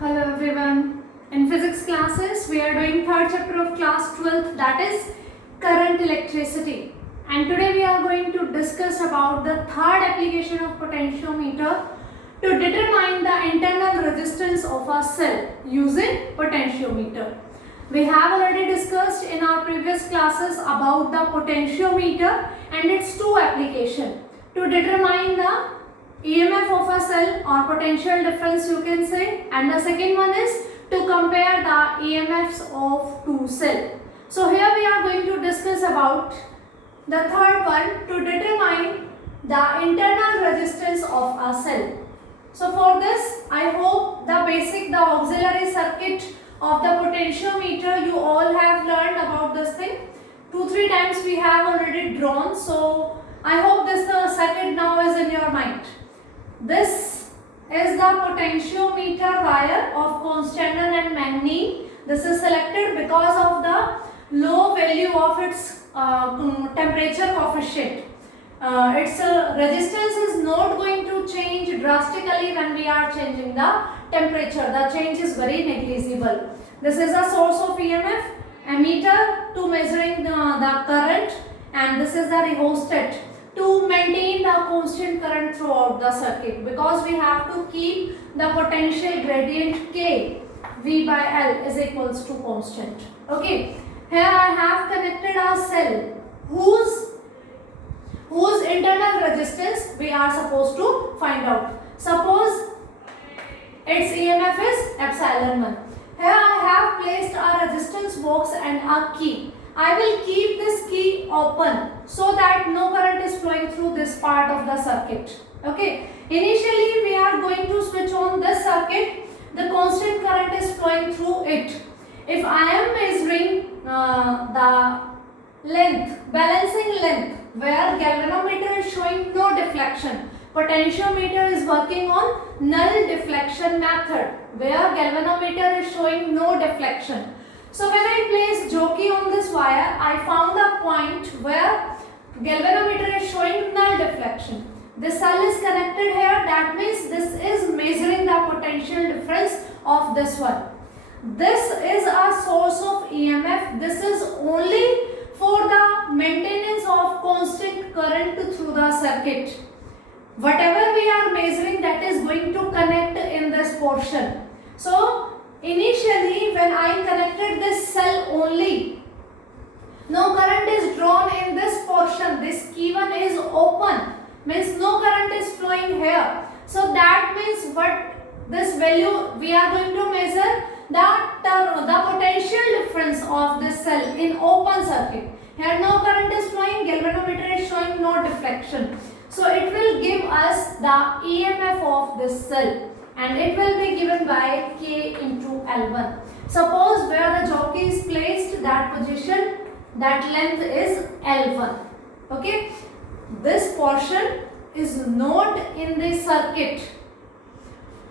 Hello everyone. In physics classes, we are doing third chapter of class 12th, that is current electricity. And today we are going to discuss about the third application of potentiometer to determine the internal resistance of a cell using potentiometer. We have already discussed in our previous classes about the potentiometer and its two applications to determine the EMF of a cell or potential difference you can say, and the second one is to compare the EMFs of two cells. So here we are going to discuss about the third one to determine the internal resistance of a cell. So for this I hope the auxiliary circuit of the potentiometer you all have learned about this thing. 2-3 times we have already drawn, so I hope this circuit now is in your mind. This is the potentiometer wire of Constantan and manganese. This is selected because of the low value of its temperature coefficient. Its resistance is not going to change drastically when we are changing the temperature. The change is very negligible. This is a source of EMF, ammeter to measuring the current, and this is the rheostat to maintain the constant current throughout the circuit, because we have to keep the potential gradient K V by L is equals to constant. Okay, here I have connected a cell whose internal resistance we are supposed to find out. Suppose its EMF is epsilon 1. Here I have placed a resistance box and a key. I will keep this key open so that no current is flowing through this part of the circuit. Okay. Initially we are going to switch on this circuit. The constant current is flowing through it. If I am measuring the length, balancing length, where galvanometer is showing no deflection, potentiometer is working on null deflection method, where galvanometer is showing no deflection. So when I place jockey on this wire, I found a point where galvanometer is showing null deflection. This cell is connected here, that means this is measuring the potential difference of this one. This is a source of EMF. This is only for the maintenance of constant current through the circuit. Whatever we are measuring, that is going to connect in this portion. So initially when I connected this cell only, no current is drawn in this portion. This key one is open, means no current is flowing here. So that means what this value we are going to measure, the potential difference of this cell in open circuit. Here no current is flowing, galvanometer is showing no deflection. So it will give us the EMF of this cell, and it will be given by K into L1. Suppose where the jockey is placed, that position, that length is L1. Okay. This portion is not in the circuit.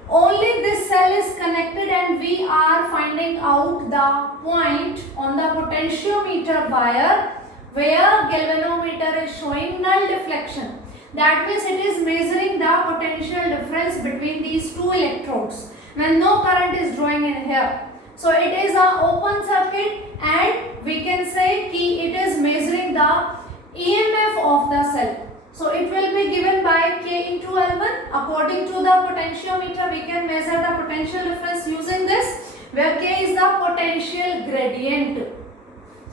Only this cell is connected and we are finding out the point on the potentiometer wire where galvanometer is showing null deflection. That means it is measuring the potential difference between these two electrodes when no current is drawing in here. So it is an open circuit, and we can say it is measuring the EMF of the cell. So it will be given by K into L1. According to the potentiometer, we can measure the potential difference using this, where K is the potential gradient.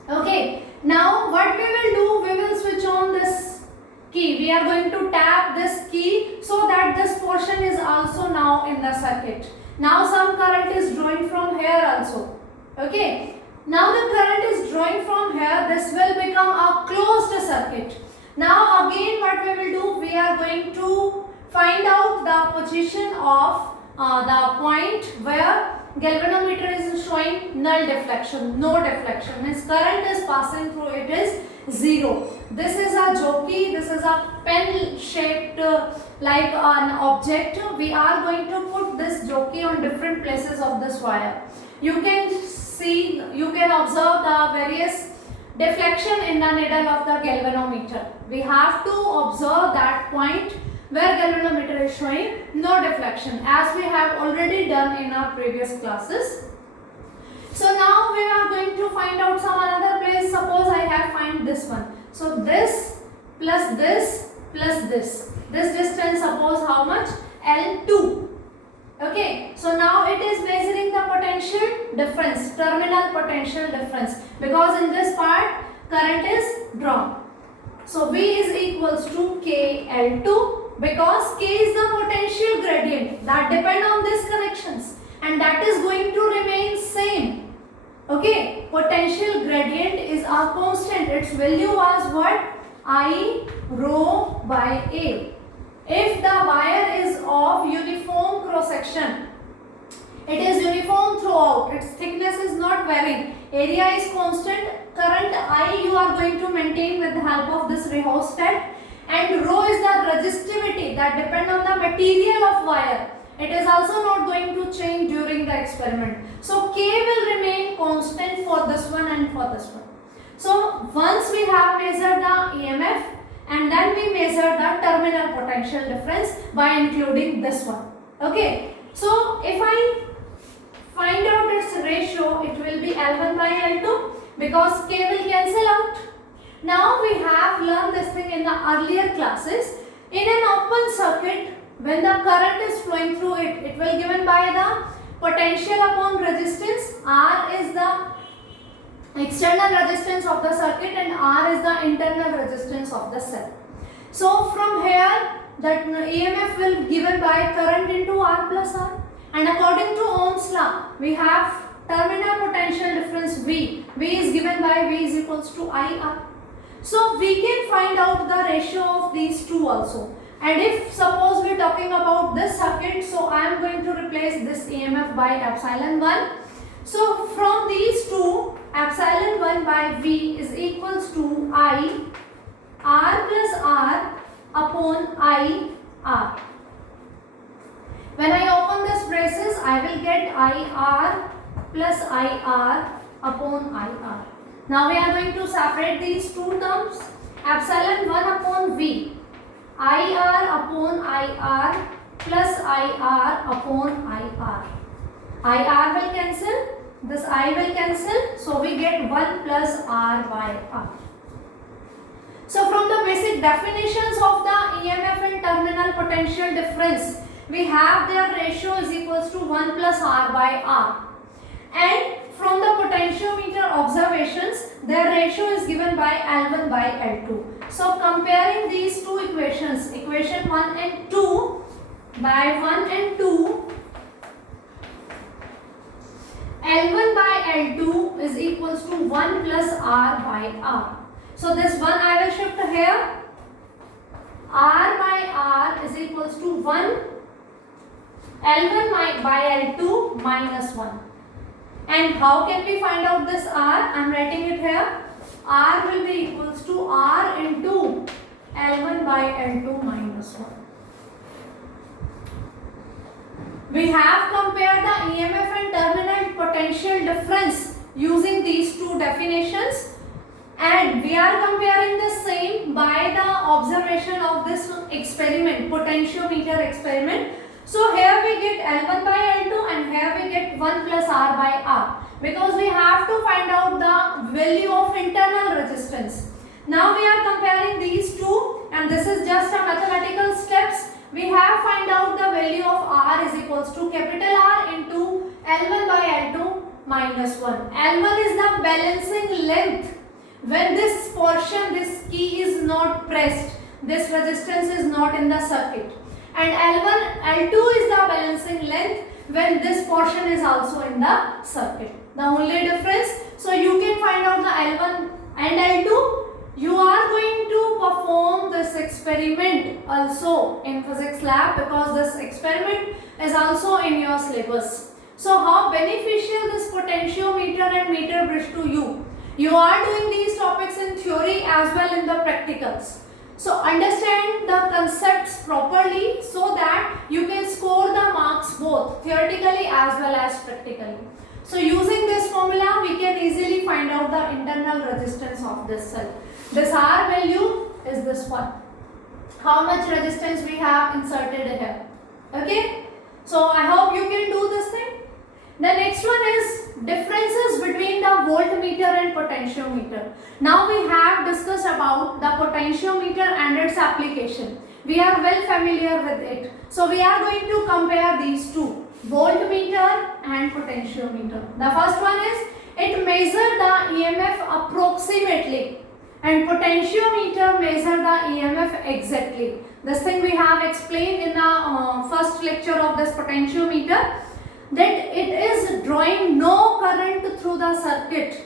Okay. Now what we will do, we will switch on this key. We are going to tap this key so that this portion is also now in the circuit. Now some current is drawing from here also. Okay. Now the current is drawing from here. This will become a closed circuit. Now again what we will do, we are going to find out the position of the point where galvanometer is showing null deflection, no deflection, means current is passing through, it is 0. This is a jockey, this is a pen shaped like an object. We are going to put this jockey on different places of this wire. You can see, you can observe the various deflection in the needle of the galvanometer. We have to observe that point where galvanometer is showing no deflection, as we have already done in our previous classes. So now we are going to find out some another place. Suppose I have find this one. So this plus this plus this. This distance, suppose how much? L2. Okay. So now it is measuring the potential difference, terminal potential difference, because in this part current is drawn. So V is equals to KL2, because K is the potential gradient that depend on these connections, and that is going to remain same. Okay, potential gradient is a constant. Its value was what? I rho by A. If the wire is of uniform cross section, it is uniform throughout, its thickness is not varying, area is constant, current I you are going to maintain with the help of this rheostat, and rho is the resistivity that depend on the material of wire. It is also not going to change during the experiment. So K will remain constant for this one and for this one. So once we have measured the EMF, and then we measure the terminal potential difference by including this one. Okay. So if I find out its ratio, it will be L1 by L2, because K will cancel out. Now we have learned this thing in the earlier classes. In an open circuit, when the current is flowing through it, it will given by the potential upon resistance. R is the external resistance of the circuit and R is the internal resistance of the cell. So from here, that EMF will be given by current into R plus R, and according to Ohm's law, we have terminal potential difference V. V is given by V is equals to IR. So we can find out the ratio of these two also. And if suppose we are talking about this circuit, so I am going to replace this EMF by epsilon 1. So from these two, epsilon 1 by V is equals to I R plus R upon I R. When I open this braces, I will get IR plus IR upon IR. Now we are going to separate these two terms. Epsilon 1 upon V, IR upon IR plus IR upon IR. IR will cancel, this I will cancel, so we get 1 plus R by R. So from the basic definitions of the EMF and terminal potential difference, we have their ratio is equals to 1 plus R by R. And from the potentiometer observations, their ratio is given by L1 by L2. So comparing these two equations, equation 1 and 2, by 1 and 2, L1 by L2 is equals to 1 plus R by R. So this 1 I will shift here. R by R is equals to 1 L1 by L2 minus 1. And how can we find out this R? I am writing it here. R will be equals to R into L1 by L2 minus 1. We have compared the EMF and terminal potential difference using these two definitions, and we are comparing the same by the observation of this experiment, potentiometer experiment. So here we get L1 by L2 and here we get 1 plus R by R, because we have to find out the value of internal resistance. Now we are comparing these two, and this is just a mathematical steps. We have find out the value of R is equals to capital R into L1 by L2 minus 1. L1 is the balancing length. When this portion, this key is not pressed, this resistance is not in the circuit. And L2 is the balancing length when this portion is also in the circuit. The only difference, so you can find out the L1 and L2. You are going to perform this experiment also in physics lab, because this experiment is also in your syllabus. So how beneficial this potentiometer and meter bridge to you? You are doing these topics in theory as well in the practicals. So understand the concepts properly so that you can score the marks both theoretically as well as practically. So using this formula, we can easily find out the internal resistance of this cell. This R value is this one. how much resistance we have inserted here. Okay, so I hope you can do this thing. The next one is differences between the voltmeter and potentiometer. Now we have discussed about the potentiometer and its application. We are well familiar with it. So we are going to compare these two, voltmeter and potentiometer. The first one is it measures the EMF approximately, and potentiometer measures the EMF exactly. This thing we have explained in the first lecture of this potentiometer, that it is drawing no current through the circuit.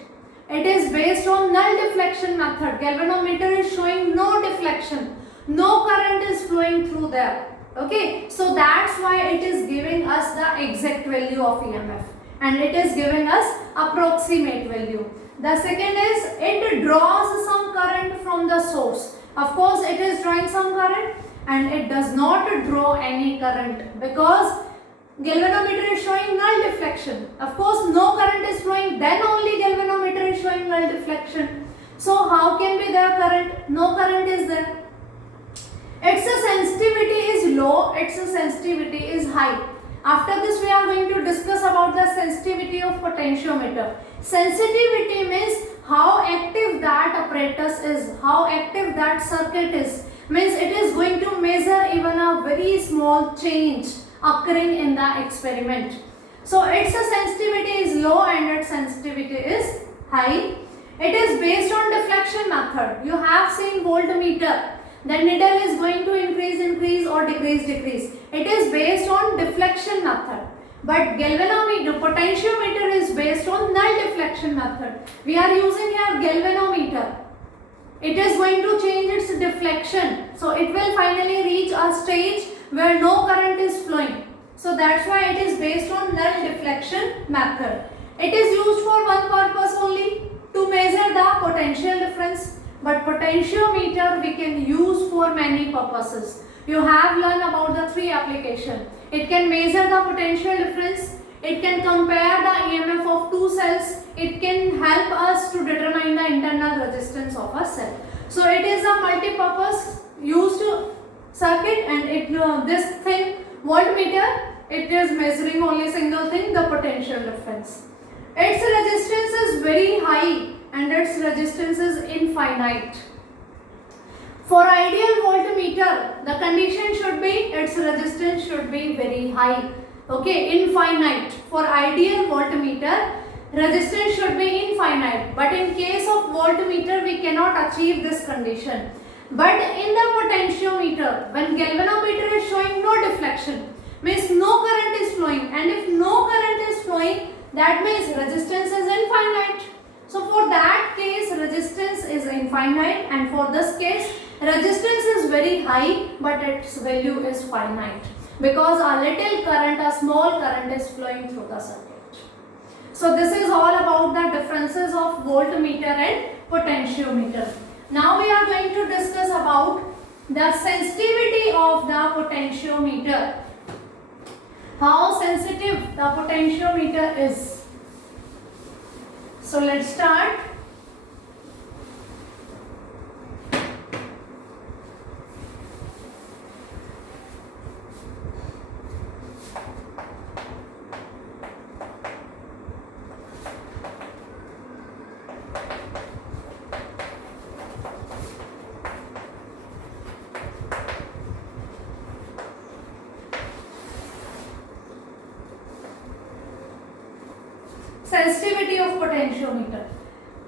It is based on null deflection method. Galvanometer is showing no deflection. No current is flowing through there. Okay, so that's why it is giving us the exact value of EMF, and it is giving us approximate value. The second is it draws some current from the source. Of course, it is drawing some current, and it does not draw any current because galvanometer is showing null deflection. Of course, no current is flowing, then only galvanometer is showing null deflection. So how can be there current? No current is there. Its sensitivity is low, its sensitivity is high. After this we are going to discuss about the sensitivity of potentiometer. Sensitivity means how active that apparatus is, how active that circuit is. Means it is going to measure even a very small change occurring in the experiment. So its sensitivity is low and its sensitivity is high. It is based on deflection method. You have seen voltmeter. The needle is going to increase or decrease. It is based on deflection method. But galvanometer, potentiometer is based on null deflection method. We are using here galvanometer. It is going to change its deflection. So it will finally reach a stage where no current is flowing. So that's why it is based on null deflection method. It is used for one purpose only, to measure the potential difference. But potentiometer we can use for many purposes. You have learned about the three applications. It can measure the potential difference. It can compare the EMF of two cells. It can help us to determine the internal resistance of a cell. So it is a multi-purpose used circuit, and this thing, voltmeter, it is measuring only single thing, the potential difference. Its resistance is very high and its resistance is infinite. For ideal voltmeter, the condition should be its resistance should be very high. Okay, infinite. For ideal voltmeter, resistance should be infinite. But in case of voltmeter, we cannot achieve this condition. But in the potentiometer, when galvanometer is showing no deflection, means no current is flowing, and if no current is flowing, that means resistance is infinite. So for that case, resistance is infinite, and for this case, resistance is very high, but its value is finite, because a little current, a small current is flowing through the circuit. So this is all about the differences of voltmeter and potentiometer. Now we are going to discuss about the sensitivity of the potentiometer. How sensitive the potentiometer is. So let's start. Sensitivity of potentiometer.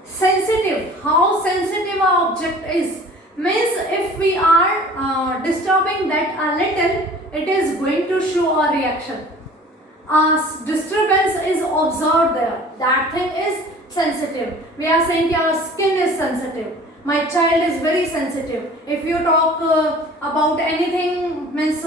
Sensitive, how sensitive an object is, means if we are disturbing that a little, it is going to show a reaction. A disturbance is observed there, that thing is sensitive. We are saying your skin is sensitive, my child is very sensitive. If you talk about anything, means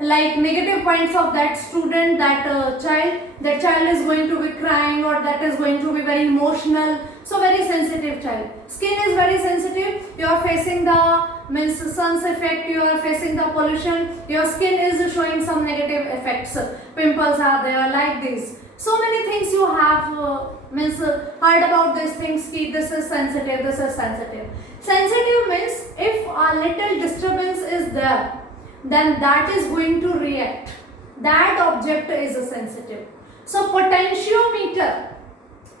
like negative points of that student, that child is going to be crying, or that is going to be very emotional. So very sensitive child. Skin is very sensitive. You are facing the sun's effect, you are facing the pollution, your skin is showing some negative effects. Pimples are there like this. So many things you have heard about these things. This is sensitive, this is sensitive. Sensitive means if a little disturbance is there, then that is going to react. That object is a sensitive. So potentiometer,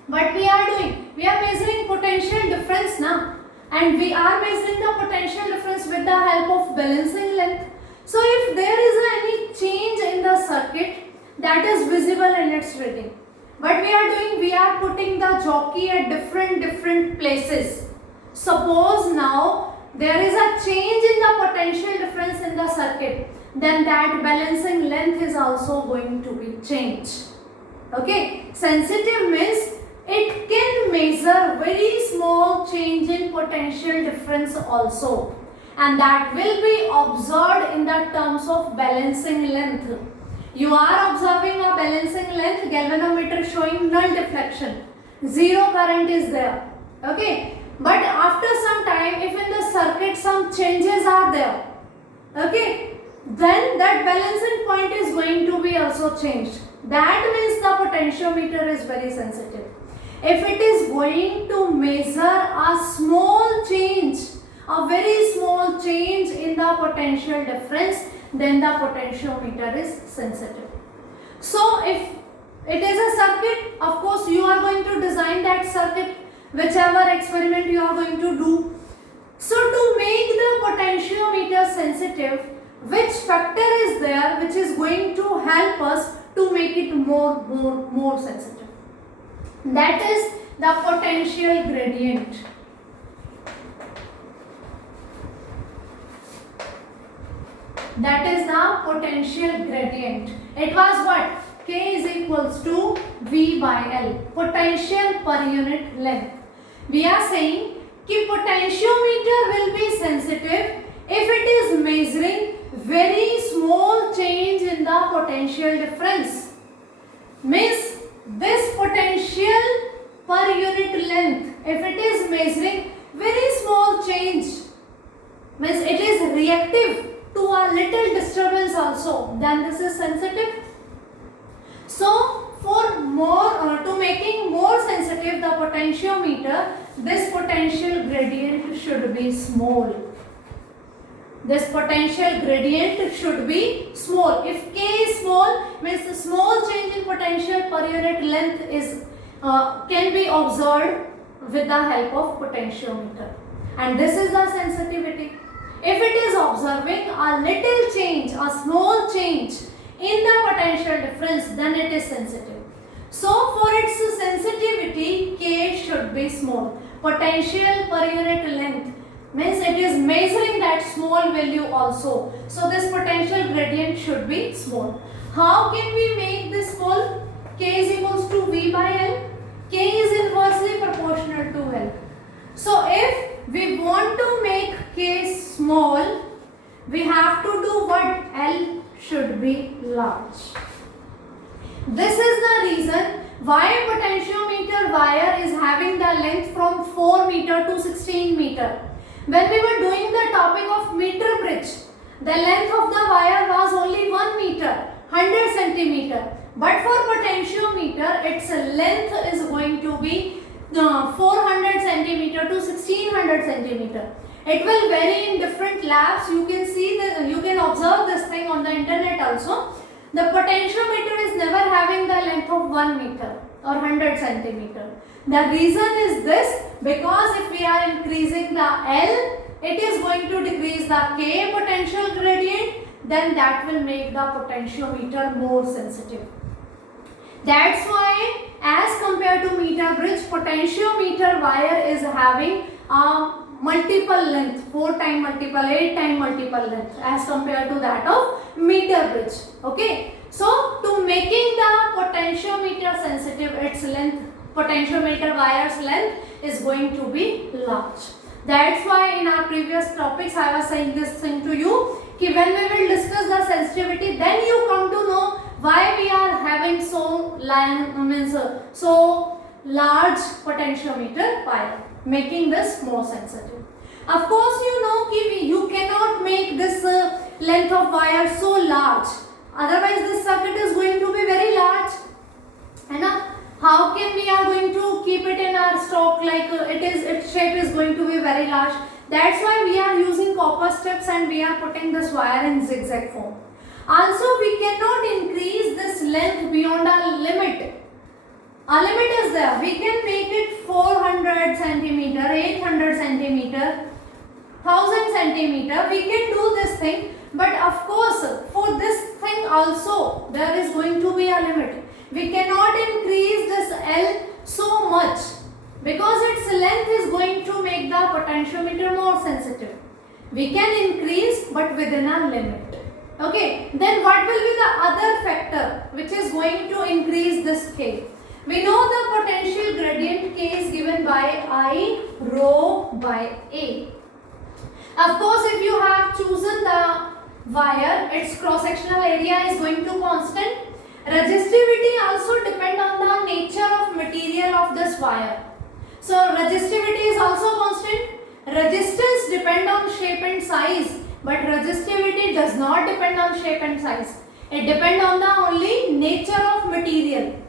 what we are doing? We are measuring potential difference now, and we are measuring the potential difference with the help of balancing length. So if there is any change in the circuit, that is visible in its reading. What we are doing? We are putting the jockey at different places. Suppose now there is a change in the potential difference in the circuit, then that balancing length is also going to be changed. Okay, sensitive means it can measure very small change in potential difference also, and that will be observed in the terms of balancing length. You are observing a balancing length galvanometer showing null deflection, zero current is there. Okay, but after some time, if in the circuit some changes are there, okay, then that balancing point is going to be also changed. That means the potentiometer is very sensitive. If it is going to measure a small change, a very small change in the potential difference, then the potentiometer is sensitive. So if it is a circuit, of course you are going to design that circuit, whichever experiment you are going to do. So to make the potentiometer sensitive, which factor is there which is going to help us to make it more sensitive? That is the potential gradient. That is the potential gradient. It was what? K is equals to V by L, potential per unit length. We are saying कि potentiometer will be sensitive if it is measuring very small change in the potential difference. Means this potential per unit length, if it is measuring very small change, means it is reactive to a little disturbance also, then this is sensitive. So for more to making more sensitive the potentiometer, this potential gradient should be small. This potential gradient should be small. If K is small, means the small change in potential per unit length is can be observed with the help of potentiometer, and this is the sensitivity. If it is observing a little change, a small change in the potential difference, then it is sensitive. So for its sensitivity, K should be small. Potential per unit length means it is measuring that small value also. So this potential gradient should be small. How can we make this small? K is equals to V by L. K is inversely proportional to L. So if we want to make K small, we have to do what? L should be large. This is the reason why potentiometer wire is having the length from 4 meter to 16 meter. When we were doing the topic of meter bridge, the length of the wire was only 1 meter, 100 centimeter. But for potentiometer, its length is going to be 400 centimeter to 1600 centimeter. It will vary in different labs. You can see that, you can observe this thing on the internet also. The potentiometer is never having the length of 1 meter or 100 centimeter. The reason is this, because if we are increasing the L, it is going to decrease the K potential gradient, then that will make the potentiometer more sensitive. That's why as compared to meter bridge, potentiometer wire is having a multiple length, 4 times multiple, 8 times multiple length as compared to that of meter bridge. Okay. So to making the potentiometer sensitive, its length, potentiometer wire's length is going to be large. That's why in our previous topics I was saying this thing to you, कि when we will discuss the sensitivity, then you come to know why we are having so large potentiometer wire, making this more sensitive. Of course, you know कि you cannot make this length of wire so large. Otherwise, this circuit is going to be very large. How can we are going to keep it in our stock like its shape is going to be very large? That's why we are using copper strips and we are putting this wire in zigzag form. Also, we cannot increase this length beyond our limit. Our limit is there. We can make it 400 centimeter, 800 centimeter, 1000 centimeter. We can do this thing, but of course, for this thing also there is going to be a limit. We cannot increase this L so much because its length is going to make the potentiometer more sensitive. We can increase but within a limit. Okay, then what will be the other factor which is going to increase this K? We know the potential gradient K is given by I rho by A. Of course, if you have chosen the wire, its cross-sectional area is going to constant. Resistivity also depend on the nature of material of this wire. So resistivity is also constant. Resistance depend on shape and size, but resistivity does not depend on shape and size. It depend on the only nature of material.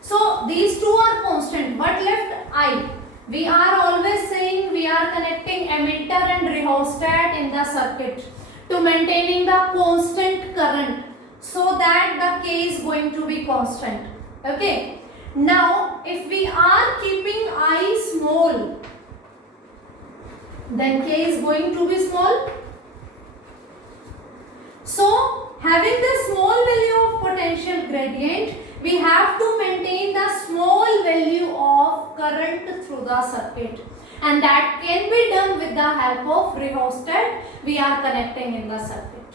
So these two are constant. What left? I. We are always saying we are connecting emitter and rheostat in the circuit to maintaining the constant current, so that the K is going to be constant. Okay. Now if we are keeping I small, then K is going to be small. So having the small value of potential gradient, we have to maintain the small value of current through the circuit, and that can be done with the help of rheostat we are connecting in the circuit.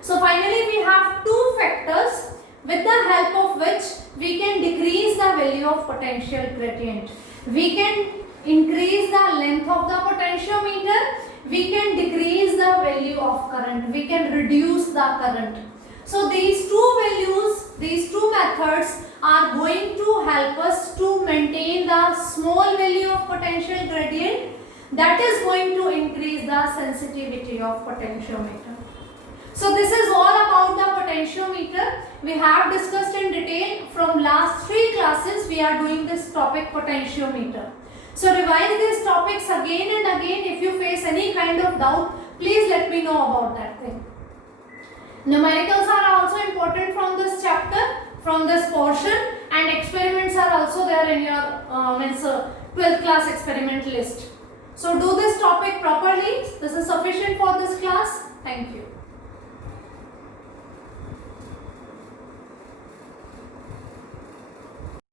So finally we have two factors with the help of which we can decrease the value of potential gradient. We can increase the length of the potentiometer, we can decrease the value of current, we can reduce the current. So these two values, these two methods are going to help us to maintain the small value of potential gradient, that is going to increase the sensitivity of potentiometer. So this is all about the potentiometer. We have discussed in detail from last 3 classes. We are doing this topic potentiometer. So revise these topics again and again. If you face any kind of doubt, please let me know about that thing. Numericals are also important from this chapter, from this portion, and experiments are also there in your 12th class experiment list. So do this topic properly. This is sufficient for this class. Thank you.